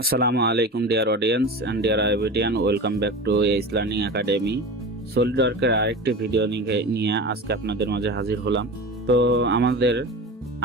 Assalamu alaikum dear audience and dear IUBATian, welcome back to ACE Learning Academy. SolidWorks এর আরেকটি video নিয়ে আজকে আপনাদের মাঝে হাজির হলাম। তো আমাদের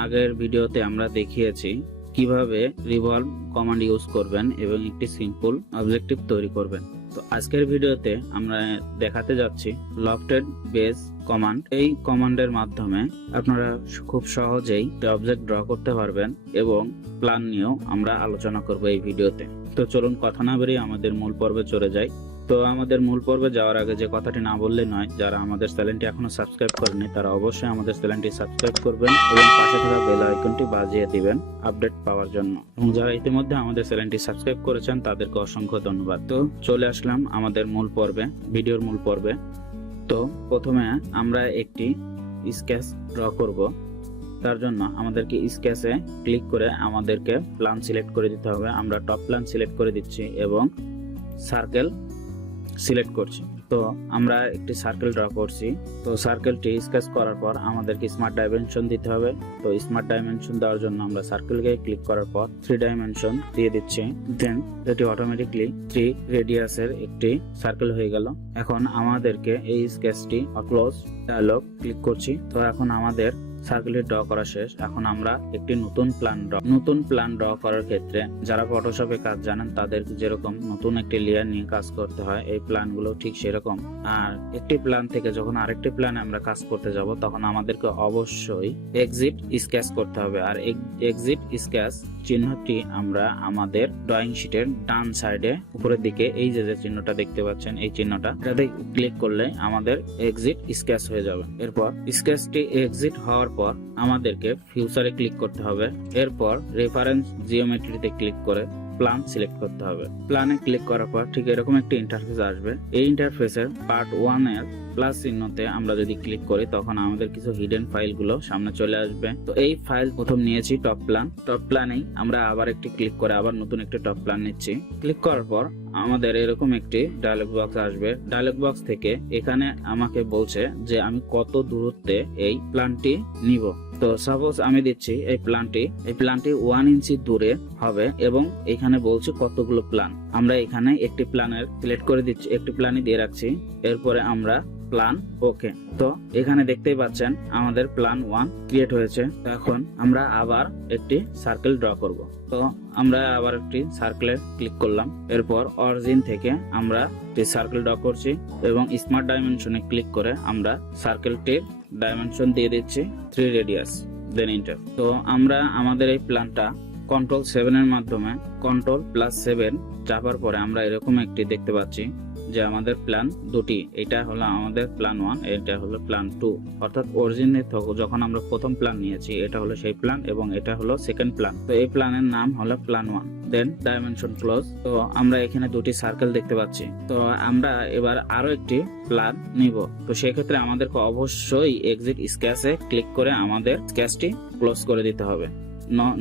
আগের ভিডিওতে আমরা দেখিয়েছি কিভাবে রিভলভ কমান্ড ইউজ করবেন এবং একটি সিম্পল অবজেক্টিভ তৈরি করবেন। তো আজকের ভিডিওতে আমরা দেখাতে যাচ্ছি লফটেড বেস কমান্ড। এই কমান্ডের মাধ্যমে আপনারা খুব সহজেই অবজেক্ট ড্র করতে পারবেন এবং প্ল্যান নিয়েও আমরা আলোচনা করব এই ভিডিওতে। তো চলুন কথা না বেরিয়ে আমাদের মূল পর্বে চলে যাই। তো আমাদের মূল পর্বে যাওয়ার আগে যে কথাটি না বললে নয়, যারা আমাদের চ্যানেলটি এখনো সাবস্ক্রাইব করেনি তারা অবশ্যই আমাদের চ্যানেলটি সাবস্ক্রাইব করবেন এবং পাশে থাকা বেল আইকনটি বাজিয়ে দিবেন আপডেট পাওয়ার জন্য। এবং যারা ইতিমধ্যে আমাদের চ্যানেলটি সাবস্ক্রাইব করেছেন তাদেরকে অসংখ্য ধন্যবাদ। তো চলে আসলাম আমাদের মূল পর্বে, ভিডিওর মূল পর্বে। তো প্রথমে আমরা একটি স্কেচ ড্র করব। তার জন্য আমাদেরকে স্কেচে ক্লিক করে আমাদেরকে প্ল্যান সিলেক্ট করে দিতে হবে। আমরা টপ প্ল্যান সিলেক্ট করে দিচ্ছি এবং সার্কেল সিলেক্ট করছি। তো আমরা একটি সার্কেল ড্র করছি। তো সার্কেলটি স্কেচ করার পর আমাদেরকে স্মার্ট ডাইমেনশন দিতে হবে। তো স্মার্ট ডাইমেনশন দেওয়ার জন্য আমরা সার্কেলকে ক্লিক করার পর 3 ডাইমেনশন দিয়ে দিচ্ছি। দেন এটি অটোমেটিকলি 3 রেডিয়াসের একটি সার্কেল হয়ে গেল। এখন আমাদেরকে এই স্কেচটি ক্লোজ ডায়ালগ ক্লিক করছি। তো এখন আমাদের সার্কেলটি ড্র করা শেষ। এখন আমরা একটি নতুন প্ল্যান ড্র করার ক্ষেত্রে যারা ফটোশপে কাজ জানেন তাদের যেরকম নতুন একটি লেয়ার নিয়ে কাজ করতে হয়, এই প্ল্যানগুলো ঠিক সেরকম। আর একটি প্ল্যান থেকে যখন আরেকটি প্ল্যানে আমরা কাজ করতে যাব তখন আমাদেরকে অবশ্যই এক্সিট স্কেচ করতে হবে। আর এক্সিট স্কেচ চিহ্নটি আমরা আমাদের ড্রয়িং শিটের ডান সাইডে উপরের দিকে এই যে চিহ্নটা দেখতে পাচ্ছেন, এই চিহ্নটা এটাতে ক্লিক করলে আমাদের এক্সিট স্কেচ হয়ে যাবে। এরপর স্কেচটি এক্সিট হওয়ার পর আমাদেরকে ফিউচারে ক্লিক করতে হবে। এরপর রেফারেন্স জিওমেট্রিতে ক্লিক করে প্ল্যান সিলেক্ট করতে হবে। প্ল্যানে ক্লিক করার পর ঠিক এরকম একটি ইন্টারফেস আসবে। এই ইন্টারফেসের পার্ট 1 এর প্লাস চিহ্নতে আমরা যদি ক্লিক করি তখন আমাদের কিছু হিডেন ফাইলগুলো সামনে চলে আসবে। তো এই ফাইল প্রথম নিয়েছি টপ প্ল্যানেই আমরা আবার একটি ক্লিক করে আবার নতুন একটি টপ প্ল্যান নিচ্ছি। ক্লিক করার পর আমাদের এরকম একটি ডায়লগ বক্স আসবে। ডায়লগ বক্স থেকে এখানে আমাকে বলছে যে আমি কত দূরত্বে এই প্ল্যানটি নিব। তো সাপোজ আমি দিচ্ছি এই প্ল্যানটি 1 ইঞ্চি দূরে হবে এবং এখানে বলছে কতগুলো প্ল্যান। আমরা এখানে একটি প্ল্যানের সিলেক্ট করে দিচ্ছি, একটি প্ল্যানই দিয়ে রাখছি। এরপরে আমরা প্ল্যান ওকে। তো এখানে দেখতেই পাচ্ছেন আমাদের প্ল্যান 1 ক্রিয়েট হয়েছে। এখন আমরা আবার একটি সার্কেল ড্র করব। তো আমরা আবার একটি সার্কেলে ক্লিক করলাম। এরপর অরিজিন থেকে আমরা একটি সার্কেল ড্র করছি এবং স্মার্ট ডাইমেনশনে ক্লিক করে আমরা সার্কেলটির ডাইমেনশন দিয়ে দিচ্ছি 3 রেডিয়াস, দেন এন্টার। তো আমরা আমাদের এই প্ল্যানটা কন্ট্রোল 7 এর মাধ্যমে Ctrl+7 চাপার পরে আমরা এরকম একটি দেখতে পাচ্ছি যে আমাদের প্ল্যান দুটি, এটা হলো আমাদের প্ল্যান 1, এটা হলো প্ল্যান 2। অর্থাৎ অরিজিনে যখন আমরা প্রথম প্ল্যান নিয়েছি এটা হলো সেই প্ল্যান এবং এটা হলো সেকেন্ড প্ল্যান। তো এই প্ল্যানের নাম হলো প্ল্যান 1, দেন ডাইমেনশন ক্লোজ। তো আমরা এখানে দুটি সার্কেল দেখতে পাচ্ছি। তো আমরা এবার আরো একটি প্ল্যান নিব। তো সেক্ষেত্রে আমাদেরকে অবশ্যই এক্সিট স্কেচে ক্লিক করে আমাদের স্কেচটি ক্লোজ করে দিতে হবে,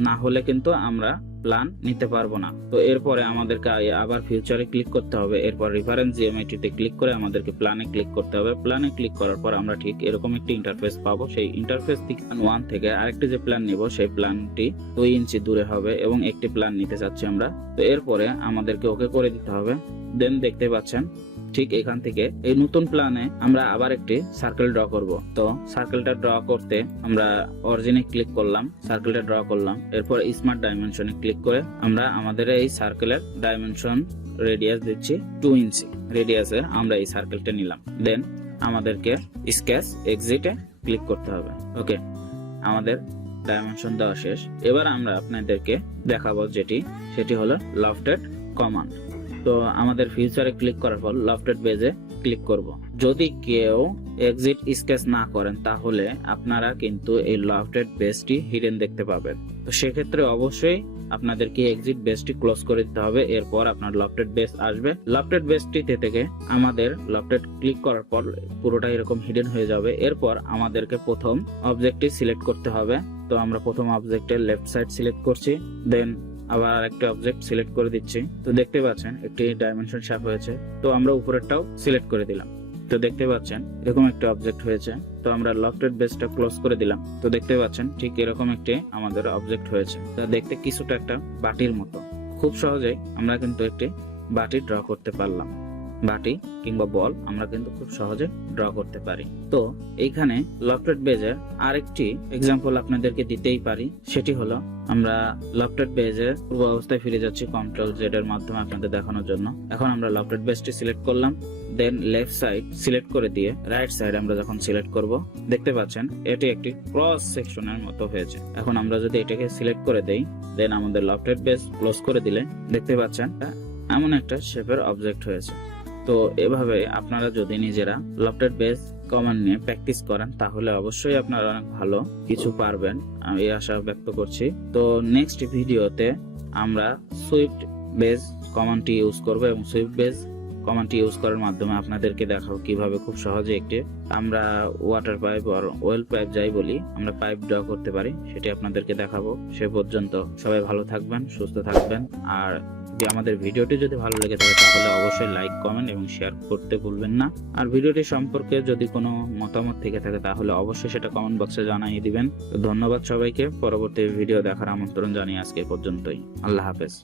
না হলে কিন্তু আমরা প্ল্যান নিতে পারবো না। তো এরপরে আমাদেরকে আবার ফিউচারে ক্লিক করতে হবে। এরপর রেফারেন্স জিওমেট্রিতে ক্লিক করে আমাদেরকে প্ল্যানে ক্লিক করতে হবে। প্ল্যানে ক্লিক করার পর আমরা ঠিক এরকম একটি ইন্টারফেস পাবো। সেই ইন্টারফেস থেকে 1 থেকে আরেকটি যে প্ল্যান নিব সেই প্ল্যানটি 2 ইঞ্চি দূরে হবে এবং একটি প্ল্যান নিতে চাচ্ছি আমরা। তো এরপরে আমাদেরকে ওকে করে দিতে হবে। দেন দেখতে পাচ্ছেন ঠিক এখান থেকে এই নতুন প্ল্যানে আমরা আবার একটি সার্কেল ড্র করব। তো সার্কেলটা ড্র করতে আমরা অরিজিনে ক্লিক করলাম, সার্কেলটা ড্র করলাম। এরপর স্মার্ট ডাইমেনশনে ক্লিক করে আমরা আমাদের এই সার্কেলের ডাইমেনশন রেডিয়াস দিচ্ছি 2 ইঞ্চি রেডিয়াসে আমরা এই সার্কেলটা নিলাম। দেন আমাদেরকে স্কেচ এক্সিটে ক্লিক করতে হবে। ওকে, আমাদের ডাইমেনশন দেওয়া শেষ। এবার আমরা আপনাদেরকে দেখাবো সেটি হলো লফটেড কমান্ড। তো আমাদের ফিউচারে ক্লিক করার পর লফটেড বেজে ক্লিক করব। যদি কেউ এক্সিট স্কেচ না করেন তাহলে আপনারা কিন্তু এই লফটেড বেসটি হিডেন দেখতে পাবেন। তো সেক্ষেত্রে অবশ্যই আপনাদেরকে এক্সিট বেসটি ক্লোজ করে দিতে হবে। এরপর আপনার লফটেড বেস আসবে। লফটেড বেসটি থেকে আমাদের লফটেড ক্লিক করার পর পুরোটা এরকম হিডেন হয়ে যাবে। এরপর আমাদেরকে প্রথম অবজেক্টটি সিলেক্ট করতে হবে। তো আমরা প্রথম অবজেক্টের লেফট সাইড সিলেক্ট করছি, দেন আবার আরেকটা অবজেক্ট সিলেক্ট করে দিচ্ছি। তো দেখতে পাচ্ছেন একটি ডাইমেনশন শ্যাপ হয়েছে। তো আমরা উপরেরটাও সিলেক্ট করে দিলাম। তো দেখতে পাচ্ছেন এরকম একটা অবজেক্ট হয়েছে। তো আমরা লফটেড বেসটা ক্লোজ করে দিলাম। তো দেখতে পাচ্ছেন ঠিক এরকম একটি আমাদের অবজেক্ট হয়েছে। তা দেখতে কিছুটা একটা বাটির মতো, খুব সহজেই আমরা কিন্তু একটি বাটি ড্র করতে পারলাম। বাটি কিংবা বল আমরা কিন্তু খুব সহজে ড্র করতে পারি। তো এইখানে লফটেড বেজের আরেকটি এক্সাম্পল আপনাদেরকে দিতেই পারি, সেটি হলো আমরা লফটেড বেজের পূর্ব অবস্থায় ফিরে যাচ্ছি কন্ট্রোল জেড এর মাধ্যমে আপনাদের দেখানোর জন্য। এখন আমরা লফটেড বেজটি সিলেক্ট করলাম, দেন লেফট সাইড সিলেক্ট করে দিয়ে রাইট সাইড আমরা যখন সিলেক্ট করব, দেখতে পাচ্ছেন এটি একটি ক্রস সেকশনের মতো হয়েছে। এখন আমরা যদি এটাকে সিলেক্ট করে দেই, দেন আমাদের লফটেড বেজ ক্লোজ করে দিলে দেখতে পাচ্ছেন এমন একটা শেপের অবজেক্ট হয়েছে। তো এভাবে আপনারা যদি নিজেরা লফটেড বেজ কমান্ড নিয়ে প্র্যাকটিস করেন তাহলে অবশ্যই আপনারা অনেক ভালো কিছু পারবেন, আমি এই আশা ব্যক্ত করছি। তো নেক্সট ভিডিওতে আমরা সুইফট বেজ কমান্ডটি ইউজ করব এবং সুইফট বেজ কমান্ডটি ইউজ করার মাধ্যমে আপনাদেরকে দেখাবো কিভাবে খুব সহজে একটি আমরা water pipe are well pipe যাই বলি আমরা পাইপ ড্র করতে পারি, সেটি আপনাদেরকে দেখাবো। সে পর্যন্ত সবাই ভালো থাকবেন, সুস্থ থাকবেন। আর যদি আমাদের ভিডিওটি যদি ভালো লেগে থাকে তাহলে অবশ্যই লাইক, কমেন্ট এবং শেয়ার করতে ভুলবেন না। আর ভিডিওটি সম্পর্কে যদি কোনো মতামত থেকে থাকে তাহলে অবশ্যই সেটা কমেন্ট বক্সে জানিয়ে দিবেন। ধন্যবাদ সবাইকে। পরবর্তী ভিডিও দেখার আমন্ত্রণ জানিয়ে আজকে পর্যন্তই। আল্লাহ হাফেজ।